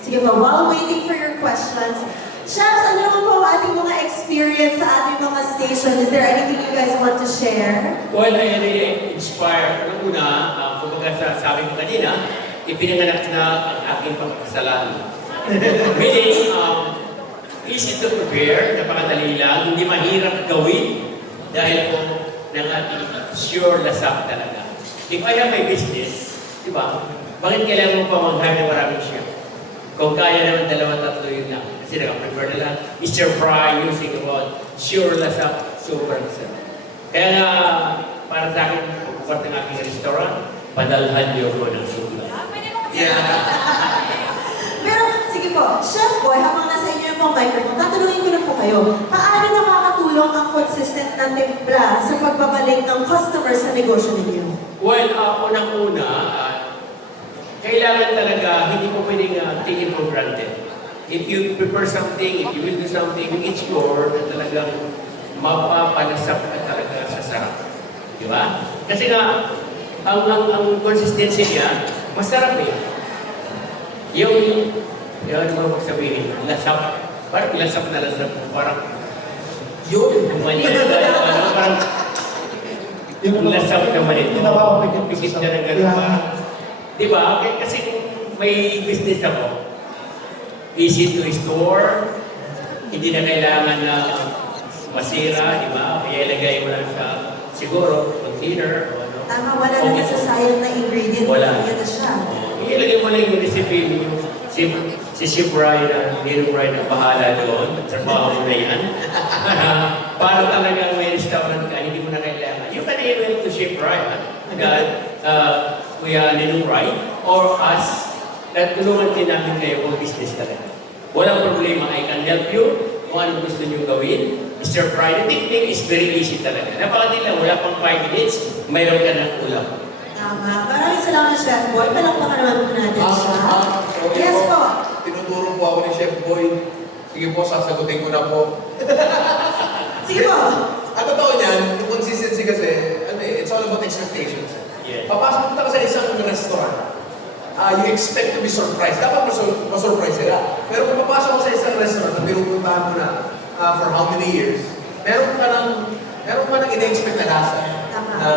Sige po, while waiting for your questions, Chefs, ano naman po ang ating mga experience sa ating mga station? Is there anything you guys want to share? Well, I really inspired. Ano una, kumbaga sabi ko kanina, ipinanganak na ang aking pagkasalanan. Meaning, easy to prepare, napakadali lang, hindi mahirap gawin dahil po ng ating sure lasap talaga. If I have my business, di ba, bakit kailangan mo pa mag-hire na maraming chef? Kung kaya naman dalawa, tatlo yun lang. Kasi naka-prefer na lang, Mr. Fry using about sure lasap, super lasap. Kaya nga, para sa akin, pagbukas ng aking restaurant, padalhan niyo ko ng sula. Yeah. Pero, sige po, Chef Boy, habang nasa inyo yung pong microphone, tatanungin ko na po kayo, paano nakakatulong ang consistent na timpla sa pagbabalik ng customer sa negosyo ninyo? Well, unang-una, kailangan talaga, hindi mo pwedeng take it for granted. If you prepare something, if you will do something, make sure na talagang mapapanasap ka talaga sa sarap. Di ba? Kasi nga, ang consistency niya, masarap eh. Yung, ano mo sabihin, lasap, parang lasap na lasap, parang, yun, maliit na, parang, yung lasap naman ito, pikit na ng gano'n pa. Di ba? Kasi kung may business ako, easy to store, hindi na kailangan na masira, di ba? Kaya ilagay mo lang sa, siguro, container, o ano. Tama, wala na nasasayang na ingredient. Wala. Yan na siya. Ilagay mo lang yung recipe, yung si Chef Brian, Nino Brian ang bahala doon, trabaho mo na yan. Para talagang may restaurant ka, hindi mo na kailangan. You can email to Chef Brian, Kuya Nino Brian, or us, at tulungan din namin kayo kung business talaga. Walang problema, I can help you kung anong gusto nyo gawin. Mr. Friday, technique is very easy talaga. Napakadali lang, wala pang 5 minutes, mayroon ka ng ulam. Tama. Maraming salamat, Chef Boy. Palakpakan naman po natin siya. Yes po. Tinuturo po ako ni Chef Boy. Sige po, sasagutin ko na po. Sige po. Ang totoo niyan, yung consistency kasi, it's all about expectations. Yeah. Papasok ka sa isang restaurant, you expect to be surprised. Dapat ma-surprise sila. Pero kung papasok ka sa isang restaurant na pinupuntahan mo na for how many years, meron ka ng ina-expect na lasa, na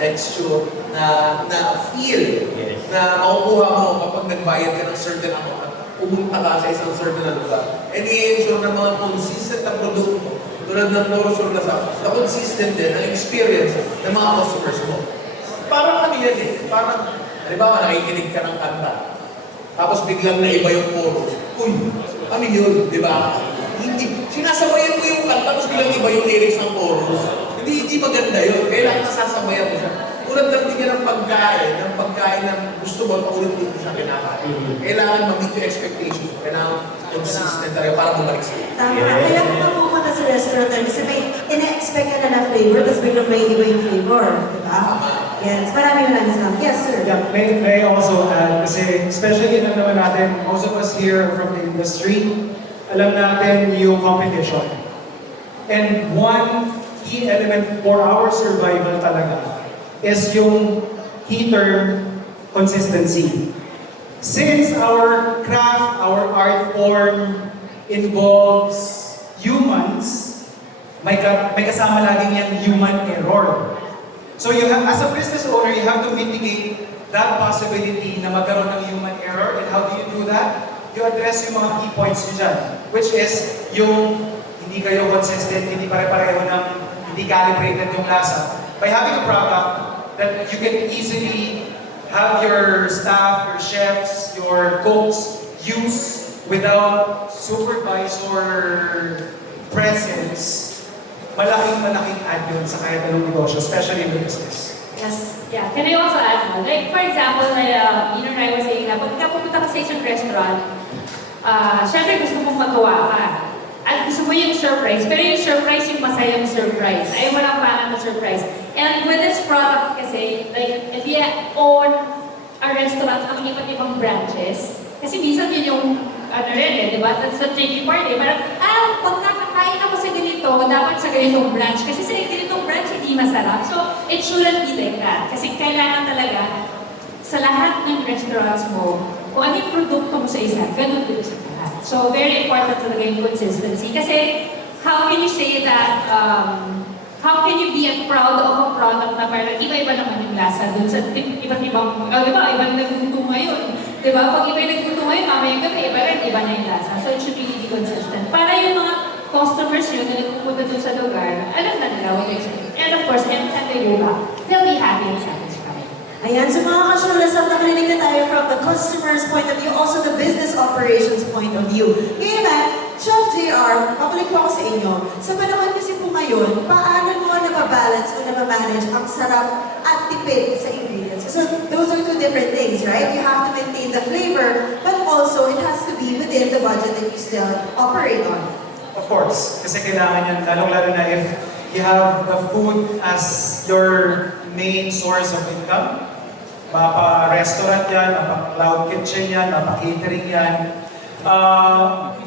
texture, na feel, Yes. na makukuha mo kapag nagbayad ka ng certain amount at pumunta ka sa isang certain na lugar. And i-ensure ng mga consistent na produkto, tulad ng Norosur na na consistent din ang experience ng mga customers mo. Parang ano yan eh, parang, halimbawa nakikinig ka ng kanta, tapos biglang naiba yung chorus. Uy, ano yun, di ba? Hindi, sinasabayan mo yung kanta, tapos biglang iba yung lyrics ng chorus. Hindi maganda yun. Kailangan nasasabayan mo siya. Tulad lang din yan ng pagkain ng gusto mo, paulit-ulit siya kinakain. Kailangan ma-meet yung expectations. Kailangan consistent talaga para bumalik sa'yo. Tama. Kaya kung mapupunta sa restaurant tayo, kasi may ina-expect ka na flavor, tapos biglang may iba yung flavor. Diba? Yes. Maraming salamat. Yes, sir. Yeah, may I also add, kasi especially alam naman natin, most of us here from the industry, alam natin yung competition. And one key element for our survival talaga is yung key term, consistency. Since our craft, our art form involves humans, may kasama laging yan human error. So you have, as a business owner, you have to mitigate that possibility na magkaroon ng human error. And how do you do that? You address yung mga key points nyo dyan, which is yung hindi kayo consistent, hindi pare-pareho ng hindi calibrated yung lasa. By having a product that you can easily have your staff, your chefs, your cooks use without supervisor presence, malaking add yun sa kahit anong negosyo, especially in the business. Yes. Yeah, can I also add more? Like, for example, Ina Rai was saying na pagka pumunta ka sa isang restaurant, syempre gusto mong magawa ka. At gusto mo yung surprise, pero yung surprise yung masayang surprise. Ay, walang pangan na surprise. And with this product kasi, like, if you own a restaurant ng iba't ibang branches, kasi minsan yun yung, ano rin eh, di ba? That's the tricky part eh. Parang, pagkakakain ako sa ganito, dapat sa ganitong branch. Kasi sa ganitong branch, hindi masarap. So, it shouldn't be like that. Kasi kailangan talaga, sa lahat ng restaurants mo, Kung ano yung produkto mo sa isa, ganun din sa lahat. So, very important talaga yung consistency. Kasi, how can you say that, how can you be proud of a product na parang iba-iba naman yung lasa dun sa iba't ibang, ibang nagluto ngayon. Diba? Pag iba yung nagluto ngayon, mamayang gabi, iba na yung lasa. So, it should really be consistent. Para yung mga customers nyo na nagpupunta dun sa lugar, alam na nila what to expect. And of course, anytime they go back, they'll be happy and satisfied. Ayan, so mga ka-Shulasap, nakalinig na tayo from the customer's point of view, also the business operations point of view. Ngayon naman, Chef JR, pabalik po ako sa inyo. Sa panahon kasi po ngayon, paano mo nababalance o nabamanage ang sarap at tipid sa ingredients? So those are two different things, right? You have to maintain the flavor, but also it has to be within the budget that you still operate on. Of course, kasi kailangan yan, lalong-lalo na if you have the food as your main source of income. Mapa-restaurant yan, mapa-cloud kitchen yan, mapa-catering yan.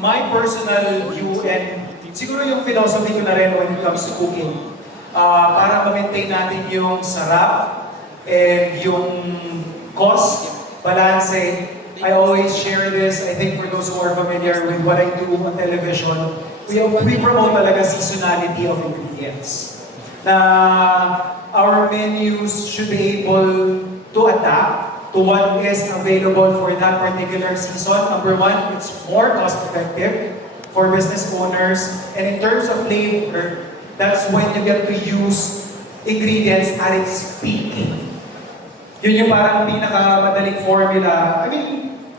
My personal view and siguro yung philosophy ko na rin when it comes to cooking, para ma-maintain natin yung sarap and yung cost, balance. I always share this, I think for those who are familiar with what I do on television, we promote talaga seasonality of ingredients. Na our menus should be able to adapt to what is available for that particular season. Number one, it's more cost effective for business owners. And in terms of flavor, that's when you get to use ingredients at its peak. Yun yung parang pinakamadaling formula. I mean,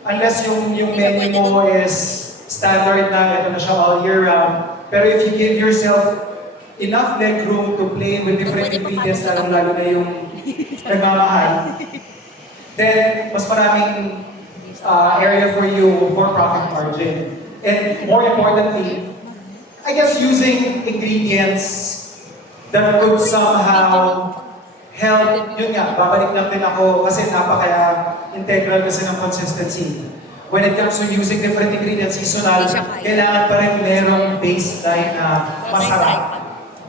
unless yung menu mo is standard na, ito na siya all year round. Pero if you give yourself enough leg room to play with different ingredients, lalo na yung nagmamahal, then mas maraming area for you for profit margin. And more importantly, I guess using ingredients that could somehow help, yun nga, babalik lang din ako kasi napaka-integral kasi ng consistency. When it comes to using different ingredients, seasonal, kailangan pa rin merong baseline na masarap.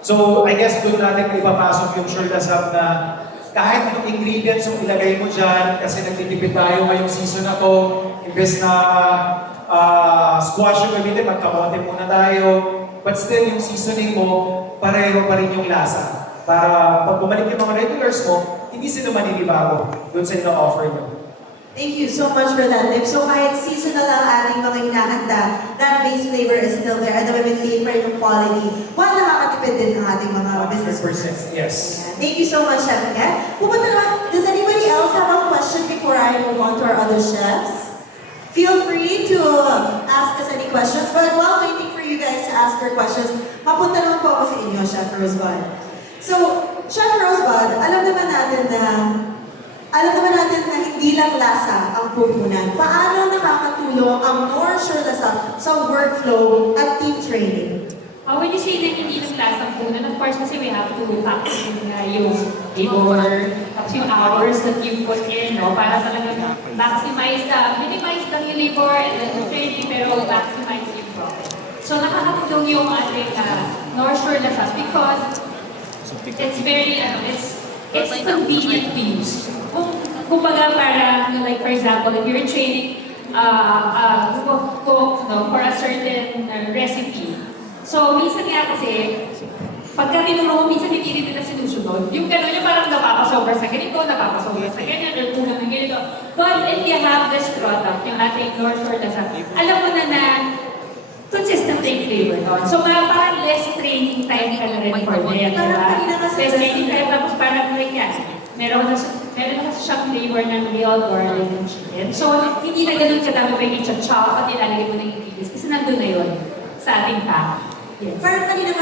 So, I guess doon natin ipapasok yung Shulasap na kahit yung ingredients yung ilagay mo dyan, kasi nagtitipid tayo ngayong season na to, imbes na squash yung gamitin, magkamote muna tayo. But still, yung seasoning mo, pareho pa rin yung lasa. Para pag bumalik yung mga regulars mo, hindi sila maninibago doon sa ino-offer nyo. Thank you so much for that, Nip. So kahit seasonal ang ating mga hinahanda, that base flavor is still there and na-maintain pa rin yung quality while nakakatipid din ang ating mga business owners. 100%, yes. Thank you so much, Chef Ken. Pupunta naman, does anybody else have a question before I move on to our other chefs? Feel free to ask us any questions, but while waiting for you guys to ask your questions, mapunta naman po ako sa inyo, Chef Rosebud. So, Chef Rosebud, alam naman natin na hindi lang lasa ang pupunan. Paano nakakatulong ang More Shulasap sa workflow at team training? When you say na hindi lang lasa ang punan, of course kasi we have to factor in yung labor, tapos yung hours that you put in, no? Para talaga minimize lang yung labor and then yung training, pero maximize yung profit. So nakakatulong yung ating North Shulasap because it's very, it's convenient to use. Kumbaga parang, like for example, if you're training a group of cook for a certain recipe. So minsan nga kasi, pagka tinuro mo, minsan hindi rin nila sinusunod. Yung gano'n, yung parang napapasobra sa ganito, napapasobra sa ganyan, or kulang ng ganito. But if you have this product, yung ating North Shulasap, alam mo na consistent yung flavor doon. So parang less training time ka na rin for them. Less training time, tapos parang like yan. Meron na siyang flavor ng real garlic and chicken. So, hindi na ganun kadami pa yung i-chop at ilalagay mo ng ingredients kasi nandun na yun sa ating pack. Yes. Parang kanina,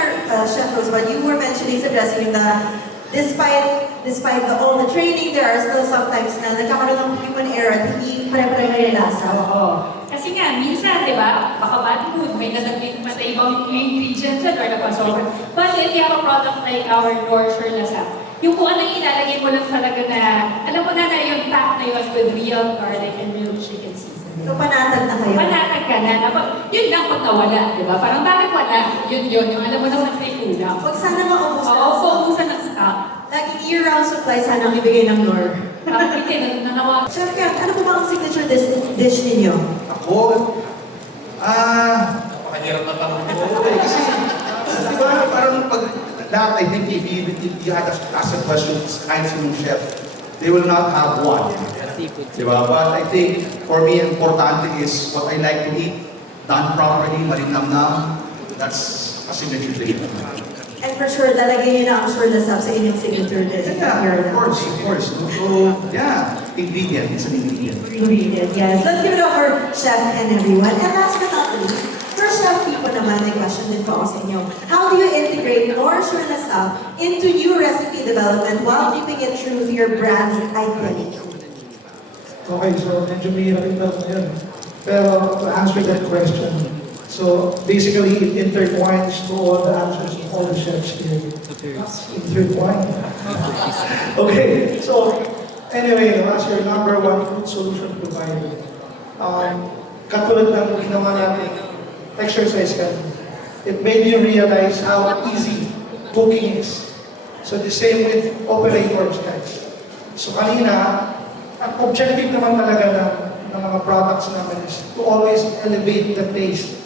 Chef Rosebud, you were mentioning sa dressing na despite all the training, there are still sometimes na nagkakaroon ng human error at hindi pare-pareho yung lasa. Oo. Kasi nga, minsan, di ba, baka bad food, may nadagdag matay ibang ingredients dyan or napasobra. But if you have a product like our North Shulasap, yung kung ano yung ilalagay mo lang talaga na, alam mo na yung pack na yun with real garlic and real chicken seasoning. So, panatag na kayo. Panatag ka na. Yun lang pag nawala, di ba? Parang bakit wala? Yun. Yung alam mo naman may kulang. Huwag sana maubos Oo, paubusan ng stock. Laging year-round supply sana ang ibigay ng Nor. Bakit hindi? Nanawa. Chef Ken, ano po ba ang signature dish ninyo? Ako, Napakahirap na tanong mo. okay, kasi, di ba, parang pag lahat, I think if you had to ask a question, kahit sinong chef, they will not have one. Di ba? But I think, for me, importante is what I like to eat, done properly, marinam-nam, that's a signature dish. And for sure, lalagay niyo na ang sure na sa inyong signature dish. Yeah, of course. So, yeah, ingredient, it's an ingredient. Ingredient, yes. Let's give it up for Chef and everyone. And last but not least, for Chef Pipo naman, may question din po ako sa inyo. How do you integrate more sure na sa into new recipe development while keeping it true to your brand's identity? Okay, so medyo mahirap yung tanong na yun. Pero to answer that question, so basically it intertwines to all the answers of all the chefs here. Intertwine. Okay, so anyway, as your number one food solution provider, katulad ng ginawa natin, exercise ka, it made you realize how easy cooking is. So the same with operators, guys. So kanina, ang objective naman talaga ng mga products namin is to always elevate the taste.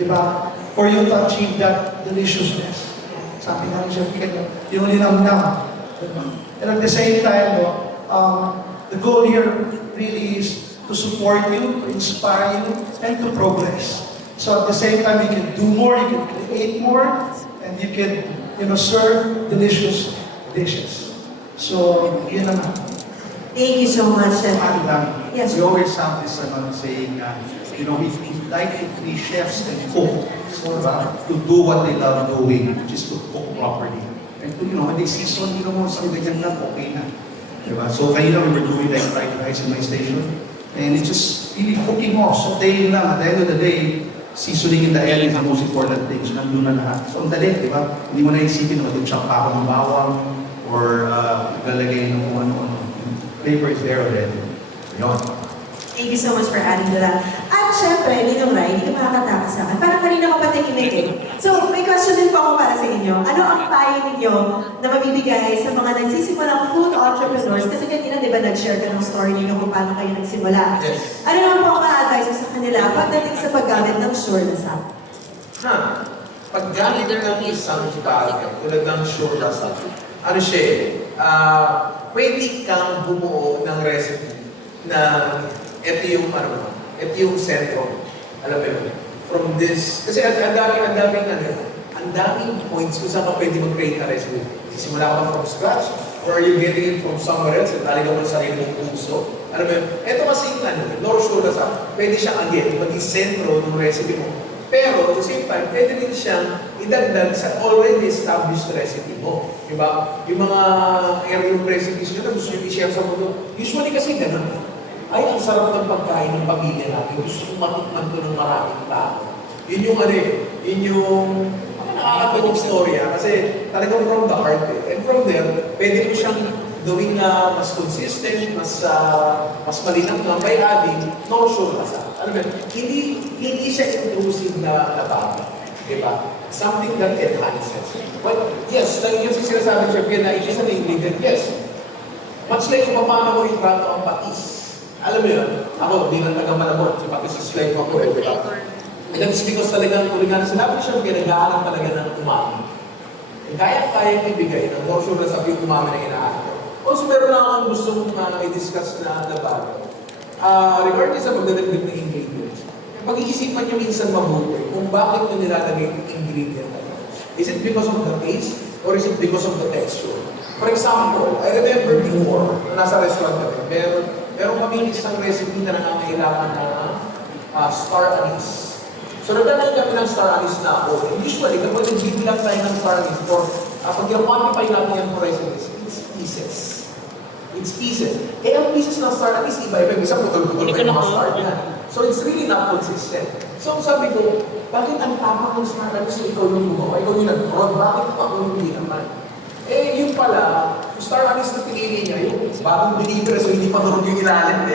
Diba? For you to achieve that deliciousness. Sabi nga ni Chef Kenyo, yung linamnam. Diba? And at the same time, the goal here really is to support you, to inspire you, and to progress. So at the same time, you can do more, you can create more, and you can, serve delicious dishes. So, yun naman. Thank you so much, Chef. Yes. We always have this saying, if we chefs can cook, to do what they love doing, which is to cook properly. And when they season, sa ganyan lang, okay na. Diba? So kanina we were doing like fried rice in my station, and it's just really cooking off. So lang, at the end of the day, seasoning in the end is the most important thing. So nandun na lahat. So ang dali, di ba? Hindi mo na isipin na mag-chop pa ako ng bawang or lalagay ng kung ano-ano. Flavor is there already. Yun. Thank you so much for adding to that. At syempre, Ninong Rai, hindi ka makakataka sa akin. Parang kanina ko pa tahimik eh. So, may question din po ako para sa inyo. Ano ang payo ninyo na mabibigay sa mga nagsisimulang food entrepreneurs? Kasi kanina, di ba, nag-share ka ng story ninyo kung paano kayo nagsimula. Yes. Ano naman po ang ma-advise mo sa kanila pagdating sa paggamit ng sure na sa? Paggamit ng isang bagay, tulad ng sure na sa, pwede kang bumuo ng recipe na ito yung sentro. Alam mo yun? From this, kasi ang daming points kung saan ka pwede mag-create na recipe. Sisimula ka ba from scratch? Or are you getting it from somewhere else? At talaga mo sa sarili mong puso? Alam mo yun? Ito kasi yung Lord Shura sa, pwede siyang maging sentro ng recipe mo. Pero at the same time, pwede din siyang idagdag sa already established recipe mo. Diba? Yung mga heirloom recipes nyo na gusto nyo i-share sa mundo, usually kasi ganun. Ay, ang sarap ng pagkain ng pamilya natin. Gusto kong matikman to ng maraming tao. Yun yung nakakatulong storya. Kasi talagang from the heart eh. And from there, pwede mo siyang gawin na mas consistent, mas malinaw na by adding, no sure na sa. Alam mo, hindi siya intrusive na bagay. Diba? Something that enhances. But yes, lang yung sinasabi siya, na it is an ingredient, yes. Much like kung paano mo itrato ang patis. Alam mo yun, ako, di lang taga-malabot, si patis is like ako, diba? And that's because talagang, kung nga sinabi siya, nag-aaral talaga ng umami. Kaya-kaya ibigay ng more sure na sabi yung umami na inaaral. Also, meron na akong gustong i-discuss na bagay. Regarding sa pagdadagdag ng ingredients, pag-iisipan niyo minsan mabuti kung bakit nyo nilalagay yung ingredient na ito. Is it because of the taste or is it because of the texture? For example, I remember before, na nasa restaurant kami, meron kami isang recipe na nangangailangan na star anise. So nagdadala kami ng star anise na ako. And usually, kapag nag-bibilang tayo ng star anise, or pag i-quantify natin yung recipes, it's pieces. It's pieces. Eh, ang pieces ng star anise, iba-iba. Isa putol-putol pa yung mga star yan. So it's really not consistent. So sabi ko, bakit ang tapang ng star anise na ikaw yung gumawa? Ikaw yung nag-prod, bakit ako hindi naman? Eh, yun pala, yung star anise na pinili niya, yung bagong deliver, so hindi pa durog yung ilalim.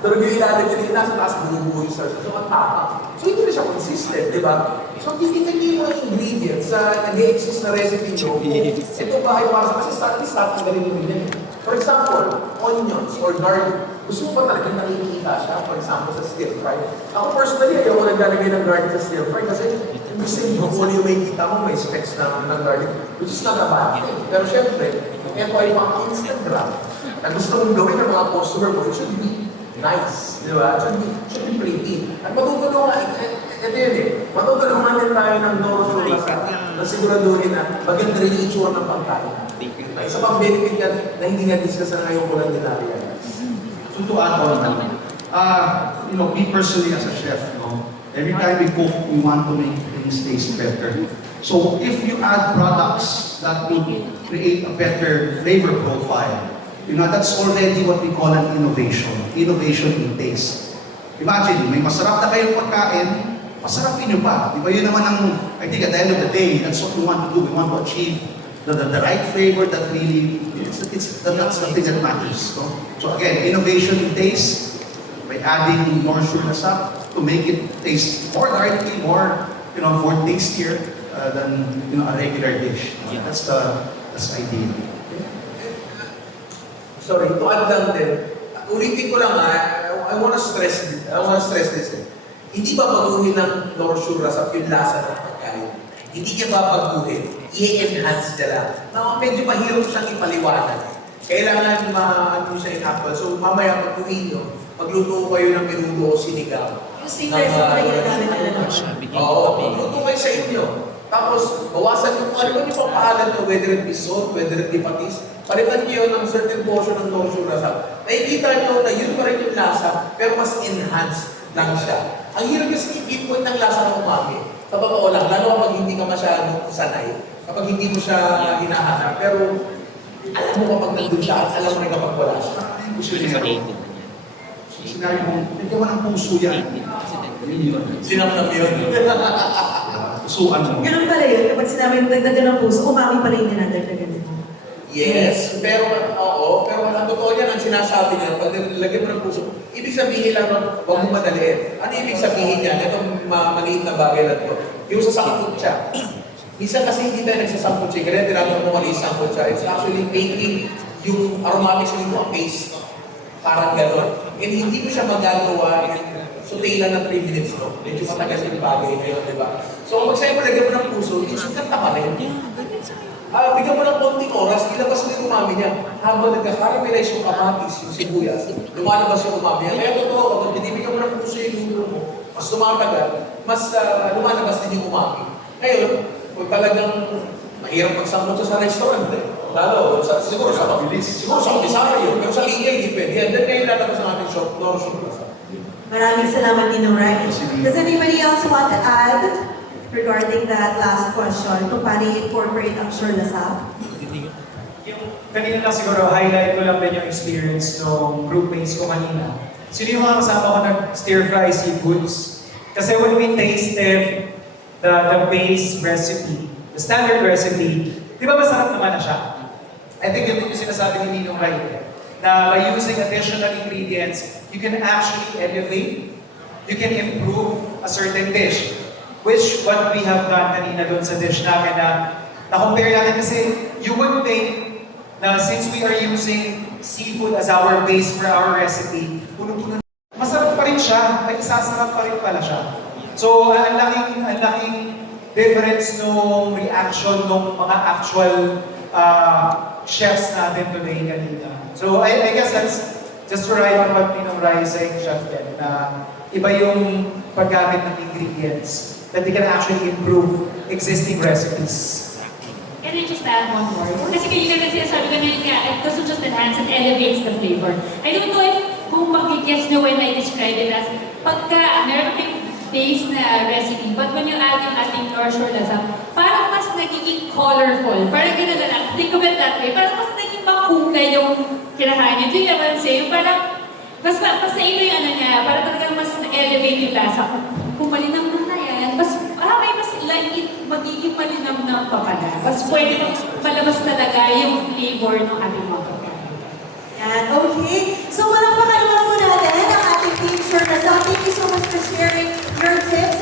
Durog yung ilalim, yung nasa taas, bumubuo yung star. So, ang tapang. So, hindi na siya consistent, di ba? So, titignan niyo yung mga ingredients sa nag-exist na recipe nyo. Ito ba ay para sa, kasi star anise, tatanggalin mo rin. For example, onions or garlic. Gusto mo ba talaga nakikita siya? For example, sa stir fry. Ako personally, ayoko naglalagay ng garlic sa stir fry kasi gusto mo kung ano yung may kita mo, may specs ng garlic, which is not a bad thing. Pero syempre, ito ay mga Instagram na gusto mong gawin ng mga customer mo, it should be nice, di ba? It should be pretty. At matutulungan, ito yun eh, matutulungan din tayo ng Noro Surasa na siguraduhin na maganda rin yung itsura ng pagkain. Na isa pang benefit yan na hindi na-discuss na ngayon ko lang dinariyan. So to add on, me personally as a chef, every time we cook, we want to make things taste better. So if you add products that would create a better flavor profile, that's already what we call an innovation. Innovation in taste. Imagine, may masarap na kayong pagkain, masarapin nyo pa. Di ba yun naman ang, I think at the end of the day, that's what we want to do. We want to achieve the right flavor that really, that's the thing that matters. So again, innovation in taste, by adding more sugar to make it taste more garlicky, more, more tastier than a regular dish. That's the idea. Sorry, to add lang din, ulitin ko lang I want to stress this. Hindi babaguhin ng Noro Surasa yung lasa ng pagkain. Hindi niya babaguhin. I-enhance niya lang. Medyo mahirap siyang ipaliwanag. Kailangan maano siya in apple. So mamaya pag-uwi nyo, magluto kayo ng menudo o sinigang. Yung same recipe na ginagamit nila naman. Oo, magluto kayo sa inyo. Tapos, bawasan yung ano yung papahalan nyo, whether it be salt, whether it be patis, palitan nyo yun ng certain portion ng Noro Surasa. Nakikita nyo na yun pa rin yung lasa, pero mas enhanced lang siya. Ang hirap kasi i-pinpoint ng lasa ng umami. Sa totoo lang, lalo kapag hindi ka masyadong sanay, kapag hindi mo siya hinahanap, pero alam mo kapag nandun siya, at alam mo rin kapag wala siya. Gusto niya. Sinabi mo, hindi mo ng puso yan. Sinamnam yun. Pusuan mo. Ganun pala yun, kapag sinabi yung dagdagan ng puso, umami pala yung dinadagdagan mo. Yes, pero ang totoo niyan, ang sinasabi niya, pag nilagyan mo ng puso, ibig sabihin lang, huwag mo madaliin. Ano ibig sabihin niya? Itong maliit na bagay lang ito. Yung sasampot siya. Minsan kasi hindi tayo nagsasampot siya. Kaya tinatanong mo mali sampot siya. It's actually making yung aromatics nito a paste. Parang gano'n. And hindi mo siya magagawa sauté lang ng 3 minutes, no? Medyo matagal yung bagay ngayon, di ba? So, pag sa'yo mo lagyan mo ng puso, instant ka pa rin. Bigyan mo ng konting oras, ilabas mo yung umami niya. Habang nagka-caramelize yung kamatis, yung sibuyas, lumalabas yung umami niya. Kaya totoo, kapag binibigyan mo ng puso yung luto mo, mas tumatagal, mas lumalabas din yung umami. Ngayon, kung talagang mahirap magsamot sa restaurant, lalo, siguro sa Kabisara yun, pero sa linya, hindi pwede. Yan, then ngayon lalabas ang ating shop, Noro Surasa. Maraming salamat, Ninong Rai. Does anybody else want to add regarding that last question kung paano i-incorporate ang Surasa? Yung kanina lang siguro, highlight ko lang din yung experience ng groupmates ko kanina. Sino yung mga kasama ko nag-stir fry seafoods? Kasi when we tasted the base recipe, the standard recipe, di ba masarap naman na siya? I think yun yung sinasabi ni Ninong Rai, na by using additional ingredients, you can actually elevate, you can improve a certain dish. Which what we have done kanina doon sa dish namin na-compare natin kasi you would think na since we are using seafood as our base for our recipe, punong-puno masarap pa rin siya, nagsasarap pa rin pala siya. So, ang laking difference nung reaction ng mga actual chefs natin today kanina. So, I guess that's just to ride on what Ninong Rai is saying, Chef Ken, na iba yung paggamit ng ingredients that they can actually improve existing recipes. Can I just add one more? Kasi kanina kasi sabi ko na it doesn't just enhance, it elevates the flavor. I don't know if kung mag-guess nyo when I describe it as pagka meron kayong base na recipe, but when you add yung ating Noro Surasa, parang mas nagiging colorful. Parang gano'n na lang. Think of it that way. Parang mas naging makulay yung kinakain niya. Do you ever say? Parang mas sa ilo yung ano niya, parang talagang mas na-elevate yung lasa. Kung malinam na yan, mas may mas magiging malinam pa pala. Mas pwede palabas talaga yung flavor ng ating mga pagkain. Yan, okay. So, walang pakalungan po natin ang ating team Surasa. Thank you so much for sharing your tips.